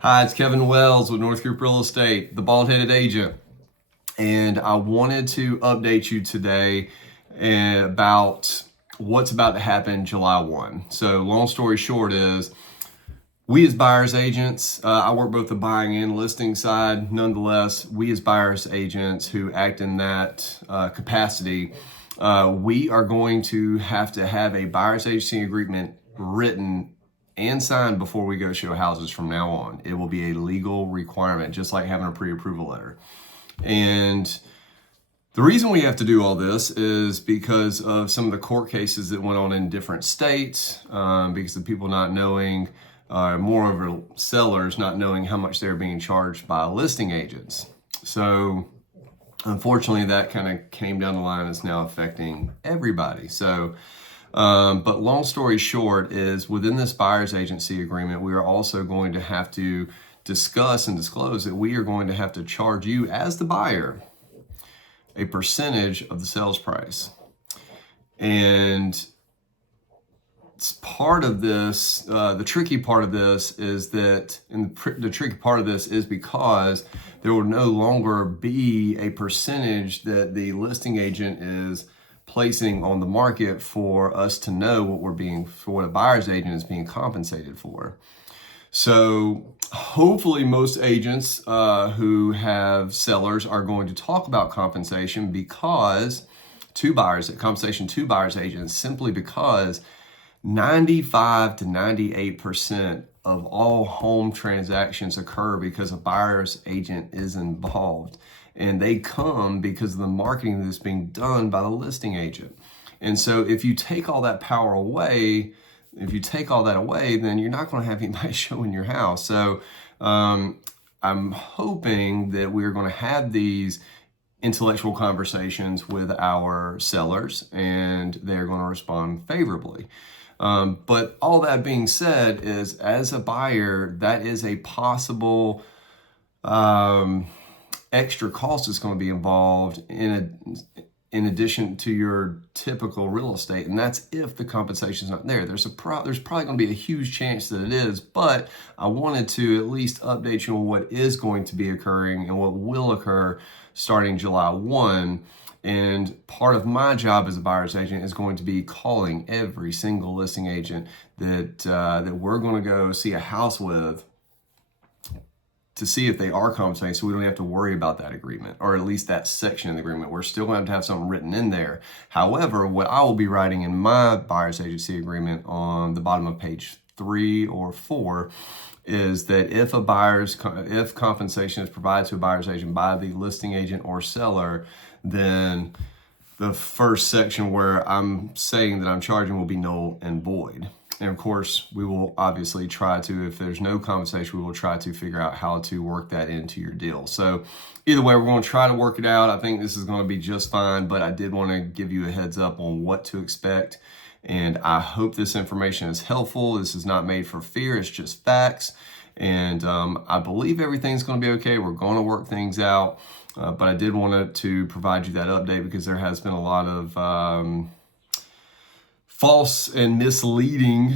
Hi, it's Kevin Wells with North Group Real Estate, the bald-headed agent. And I wanted to update you today about what's about to happen July 1. So long story short is, we as buyer's agents, I work both the buying and listing side. Nonetheless, we as buyer's agents who act in that capacity, we are going to have a buyer's agency agreement written and signed before we go show houses from now on. It will be a legal requirement, just like having a pre-approval letter. And the reason we have to do all this is because of some of the court cases that went on in different states, because of people not knowing, moreover sellers not knowing how much they're being charged by listing agents. So unfortunately, that kind of came down the line and is now affecting everybody. So but long story short is, within this buyer's agency agreement, we are also going to have to discuss and disclose that we are going to have to charge you as the buyer a percentage of the sales price. And it's part of this, the tricky part of this is that, and the tricky part of this is because there will no longer be a percentage that the listing agent is placing on the market for us to know what a buyer's agent is being compensated for. So hopefully most agents who have sellers are going to talk about compensation compensation to buyer's agents, simply because 95 to 98% of all home transactions occur because a buyer's agent is involved. And they come because of the marketing that's being done by the listing agent. And so if you take all that power away, then you're not going to have anybody showing your house. So I'm hoping that we're going to have these intellectual conversations with our sellers and they're going to respond favorably. But all that being said is, as a buyer, that is a possible extra cost that's going to be involved in addition to your typical real estate. And that's if the compensation is not there. There's probably going to be a huge chance that it is, but I wanted to at least update you on what is going to be occurring and what will occur starting July 1. And part of my job as a buyer's agent is going to be calling every single listing agent that we're going to go see a house with, to see if they are compensating, so we don't have to worry about that agreement, or at least that section of the agreement. We're still going to have something written in there. However, what I will be writing in my buyer's agency agreement on the bottom of page 3 or 4 is that if compensation is provided to a buyer's agent by the listing agent or seller, then the first section where I'm saying that I'm charging will be null and void. And of course, we will obviously try to, if there's no compensation, we will try to figure out how to work that into your deal. So either way, we're going to try to work it out. I think this is going to be just fine, but I did want to give you a heads up on what to expect. And I hope this information is helpful. This is not made for fear. It's just facts. And I believe everything's going to be okay. We're going to work things out. But I did want to provide you that update because there has been a lot of false and misleading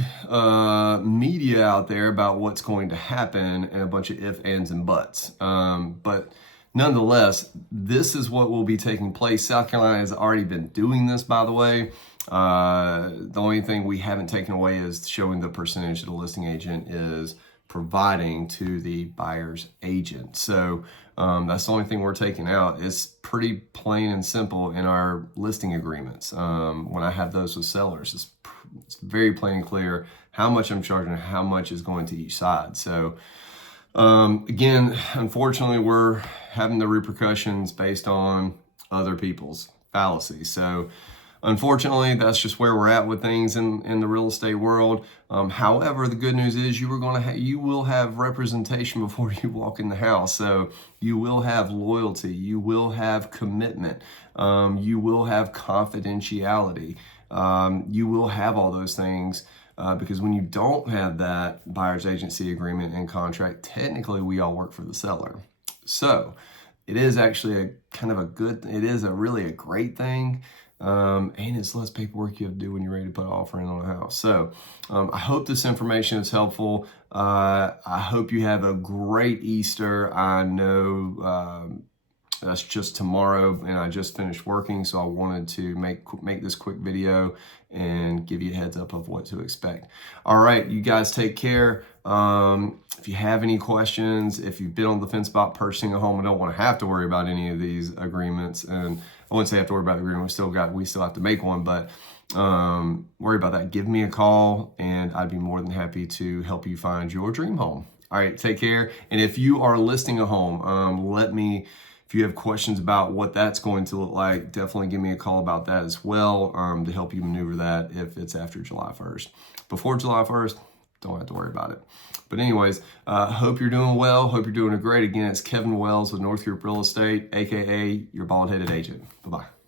media out there about what's going to happen, and a bunch of ifs, ands, and buts. But nonetheless, this is what will be taking place. South Carolina has already been doing this, by the way. The only thing we haven't taken away is showing the percentage that the listing agent is providing to the buyer's agent. So that's the only thing we're taking out. It's pretty plain and simple in our listing agreements. When I have those with sellers, it's very plain and clear how much I'm charging, how much is going to each side. So again, unfortunately, we're having the repercussions based on other people's fallacies. So unfortunately, that's just where we're at with things in the real estate world. However, the good news is you will have representation before you walk in the house. So you will have loyalty, you will have commitment, you will have confidentiality, you will have all those things. Because when you don't have that buyer's agency agreement and contract, technically we all work for the seller. So it is actually really a great thing. and it's less paperwork you have to do when you're ready to put an offer in on a house. So I hope this information is helpful. I hope you have a great Easter. I know that's just tomorrow, and I just finished working, so I wanted to make this quick video and give you a heads up of what to expect. All right, you guys take care. If you have any questions, if you've been on the fence about purchasing a home and don't want to have to worry about any of these agreements, and I wouldn't say have to worry about the agreement, we still have to make one, but worry about that. Give me a call, and I'd be more than happy to help you find your dream home. All right, take care. And if you are listing a home, if you have questions about what that's going to look like, definitely give me a call about that as well, to help you maneuver that if it's after July 1st. Before July 1st, don't have to worry about it. But anyways, hope you're doing well. Hope you're doing great. Again, it's Kevin Wells with North Group Real Estate, aka your bald-headed agent. Bye-bye.